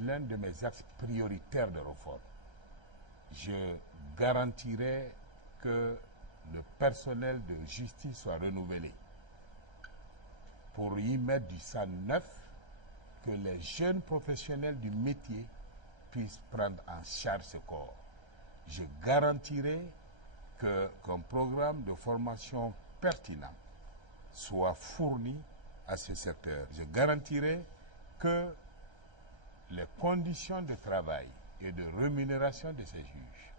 l'un de mes axes prioritaires de réforme. Je garantirai que le personnel de justice soit renouvelé pour y mettre du sang neuf, que les jeunes professionnels du métier puissent prendre en charge ce corps. Je garantirai qu'un programme de formation pertinent soit fourni à ce secteur. Je garantirai que les conditions de travail et de rémunération de ces juges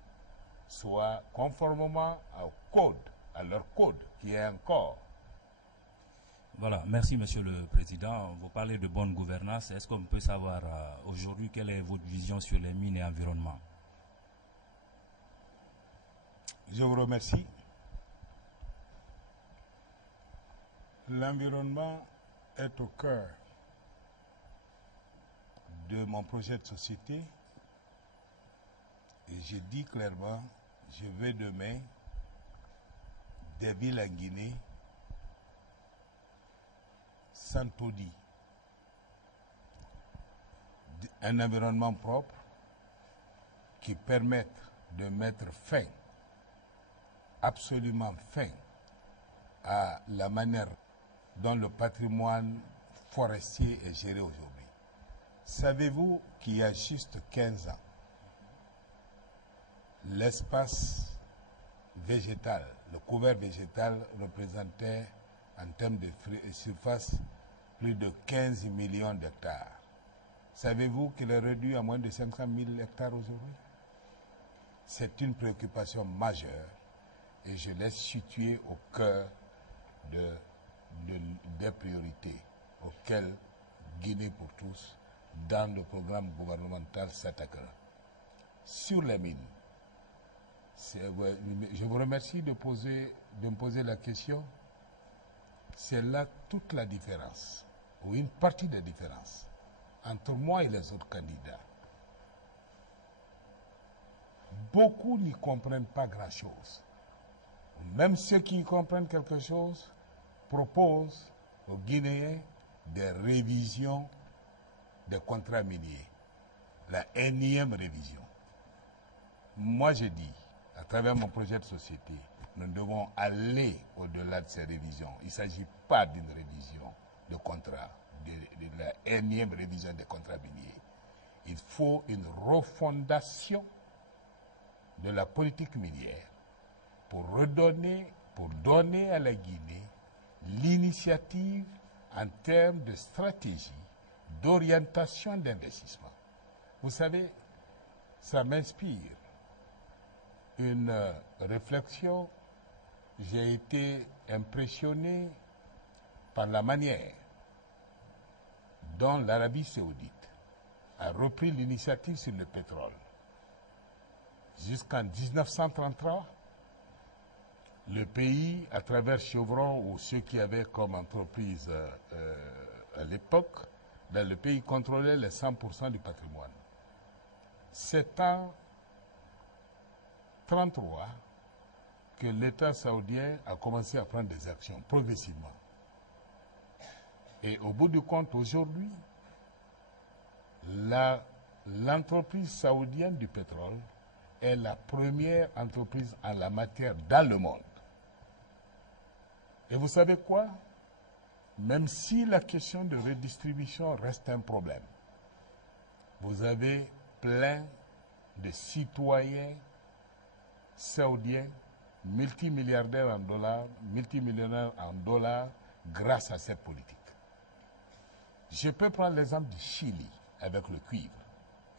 soient conformément au code, à leur code, qui est un corps. Voilà, merci Monsieur le Président. Vous parlez de bonne gouvernance. Est-ce qu'on peut savoir aujourd'hui quelle est votre vision sur les mines et l'environnement? Je vous remercie. L'environnement est au cœur de mon projet de société et je dis clairement, je veux demain des villes en Guinée sans taudis, un environnement propre qui permette de mettre fin, absolument fin, à la manière dont le patrimoine forestier est géré aujourd'hui. Savez-vous qu'il y a juste 15 ans, l'espace végétal, le couvert végétal représentait en termes de surface plus de 15 millions d'hectares. Savez-vous qu'il est réduit à moins de 500 000 hectares aujourd'hui? C'est une préoccupation majeure et je l'ai située au cœur des priorités auxquelles Guinée pour tous, dans le programme gouvernemental, s'attaquera. Sur les mines, je vous remercie de me poser la question. C'est là toute la différence, ou une partie de la différence, entre moi et les autres candidats. Beaucoup n'y comprennent pas grand-chose. Même ceux qui y comprennent quelque chose proposent aux Guinéens des révisions des contrats miniers. La énième révision. Moi, je dis, à travers mon projet de société, nous devons aller au-delà de ces révisions. Il ne s'agit pas d'une révision de contrat, de la énième révision des contrats miniers. Il faut une refondation de la politique minière pour donner à la Guinée l'initiative en termes de stratégie, d'orientation d'investissement. Vous savez, ça m'inspire une réflexion. J'ai été impressionné par la manière dont l'Arabie saoudite a repris l'initiative sur le pétrole. Jusqu'en 1933, le pays, à travers Chevron ou ceux qui avaient comme entreprise à l'époque, le pays contrôlait les 100% du patrimoine. C'est en 1933 que l'État saoudien a commencé à prendre des actions progressivement. Et au bout du compte, aujourd'hui, l'entreprise saoudienne du pétrole est la première entreprise en la matière dans le monde. Et vous savez quoi? Même si la question de redistribution reste un problème, vous avez plein de citoyens saoudiens, multimilliardaires en dollars, multimillionnaires en dollars, grâce à cette politique. Je peux prendre l'exemple du Chili avec le cuivre.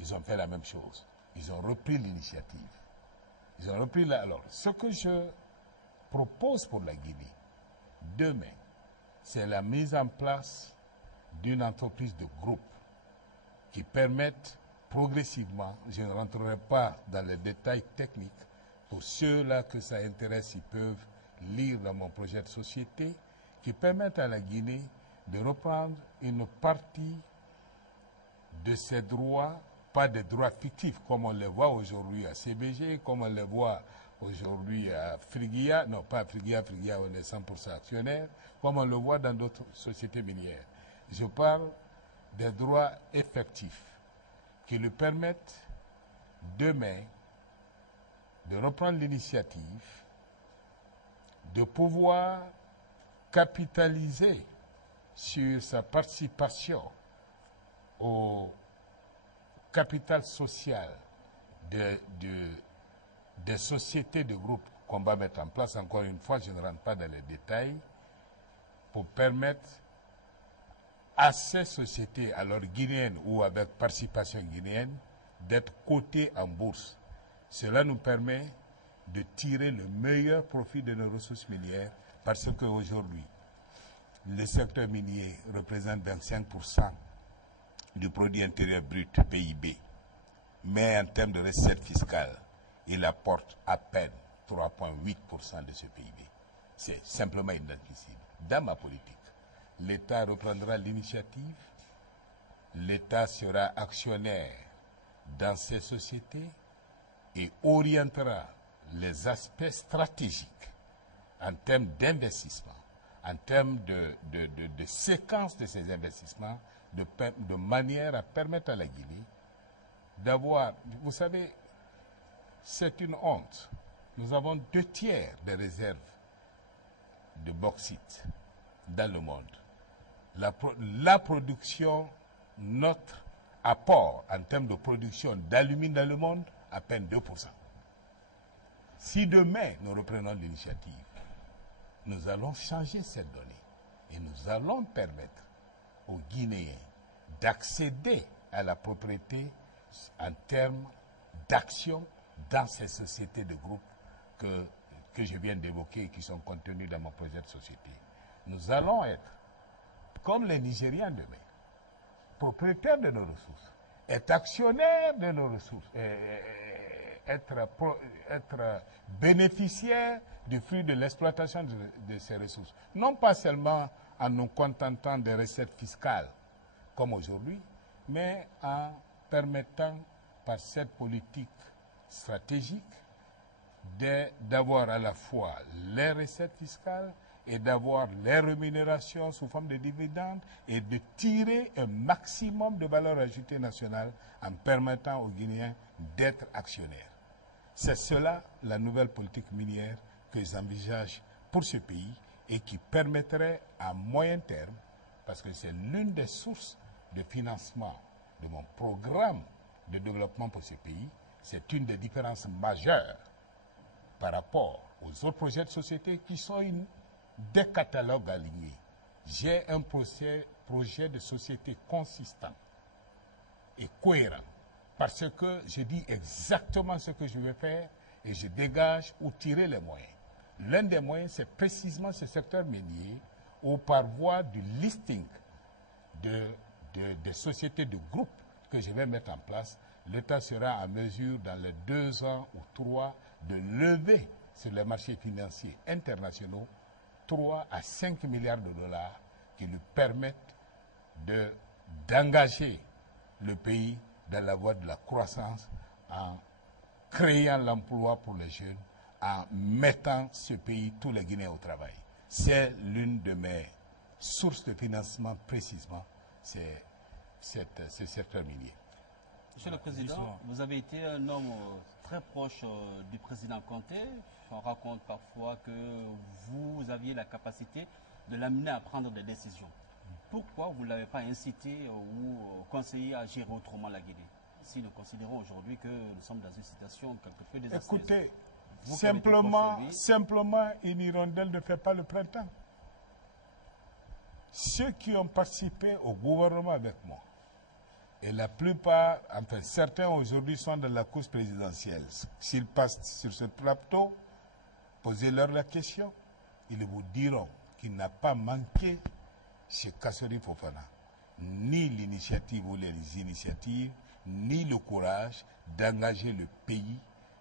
Ils ont fait la même chose. Ils ont repris l'initiative. Ils ont repris alors, ce que je propose pour la Guinée, demain, c'est la mise en place d'une entreprise de groupe qui permette progressivement, je ne rentrerai pas dans les détails techniques, pour ceux-là que ça intéresse, ils peuvent lire dans mon projet de société, qui permettent à la Guinée de reprendre une partie de ses droits, pas des droits fictifs, comme on les voit aujourd'hui à CBG, comme on les voit aujourd'hui à Friguia, non pas à Friguia, Friguia on est 100% actionnaire, comme on le voit dans d'autres sociétés minières. Je parle des droits effectifs qui lui permettent demain de reprendre l'initiative, de pouvoir capitaliser sur sa participation au capital social des sociétés de groupe qu'on va mettre en place. Encore une fois, je ne rentre pas dans les détails, pour permettre à ces sociétés, alors guinéennes ou avec participation guinéenne, d'être cotées en bourse. Cela nous permet de tirer le meilleur profit de nos ressources minières, parce qu'aujourd'hui, le secteur minier représente 25% du produit intérieur brut, PIB. Mais en termes de recettes fiscales, il apporte à peine 3,8% de ce PIB. C'est simplement inadmissible. Dans ma politique, l'État reprendra l'initiative, l'État sera actionnaire dans ces sociétés et orientera les aspects stratégiques en termes d'investissement, en termes de séquence de ces investissements, de manière à permettre à la Guinée d'avoir, vous savez, c'est une honte. Nous avons 2/3 des réserves de bauxite dans le monde. La production, notre apport en termes de production d'alumine dans le monde, à peine 2%. Si demain nous reprenons l'initiative, nous allons changer cette donnée et nous allons permettre aux Guinéens d'accéder à la propriété en termes d'action dans ces sociétés de groupe que je viens d'évoquer et qui sont contenues dans mon projet de société. Nous allons être, comme les Nigérians demain, propriétaires de nos ressources, être actionnaires de nos ressources, être bénéficiaires du fruit de l'exploitation de ces ressources. Non pas seulement en nous contentant des recettes fiscales, comme aujourd'hui, mais en permettant, par cette politique stratégique, d'avoir à la fois les recettes fiscales et d'avoir les rémunérations sous forme de dividendes et de tirer un maximum de valeur ajoutée nationale en permettant aux Guinéens d'être actionnaires. C'est cela la nouvelle politique minière que j'envisage pour ce pays et qui permettrait à moyen terme, parce que c'est l'une des sources de financement de mon programme de développement pour ce pays, c'est une des différences majeures par rapport aux autres projets de société qui sont des catalogues alignés. J'ai un projet de société consistant et cohérent parce que je dis exactement ce que je vais faire et je dégage ou tirer les moyens. L'un des moyens, c'est précisément ce secteur minier où par voie du listing des sociétés de groupe que je vais mettre en place, l'État sera en mesure dans les 2 ans ou 3 de lever sur les marchés financiers internationaux 3 à 5 milliards de dollars qui lui permettent d'engager le pays dans la voie de la croissance en créant l'emploi pour les jeunes, en mettant ce pays, tous les Guinéens au travail. C'est l'une de mes sources de financement précisément, c'est ce secteur minier. Monsieur le Président, vous avez été un homme très proche du président Conté. On raconte parfois que vous aviez la capacité de l'amener à prendre des décisions. Pourquoi vous ne l'avez pas incité ou conseillé à gérer autrement la Guinée, si nous considérons aujourd'hui que nous sommes dans une situation quelque peu désastreuse? Écoutez, simplement, une hirondelle ne fait pas le printemps. Ceux qui ont participé au gouvernement avec moi, et la plupart, enfin certains aujourd'hui sont dans la course présidentielle. S'ils passent sur ce plateau, posez-leur la question, ils vous diront qu'il n'a pas manqué chez Kassori Fofana ni l'initiative ou les initiatives, ni le courage d'engager le pays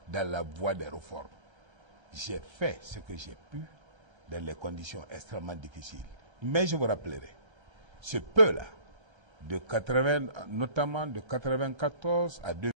dans la voie des réformes. J'ai fait ce que j'ai pu dans les conditions extrêmement difficiles. Mais je vous rappellerai, ce peu-là, notamment de 1994 à 2000,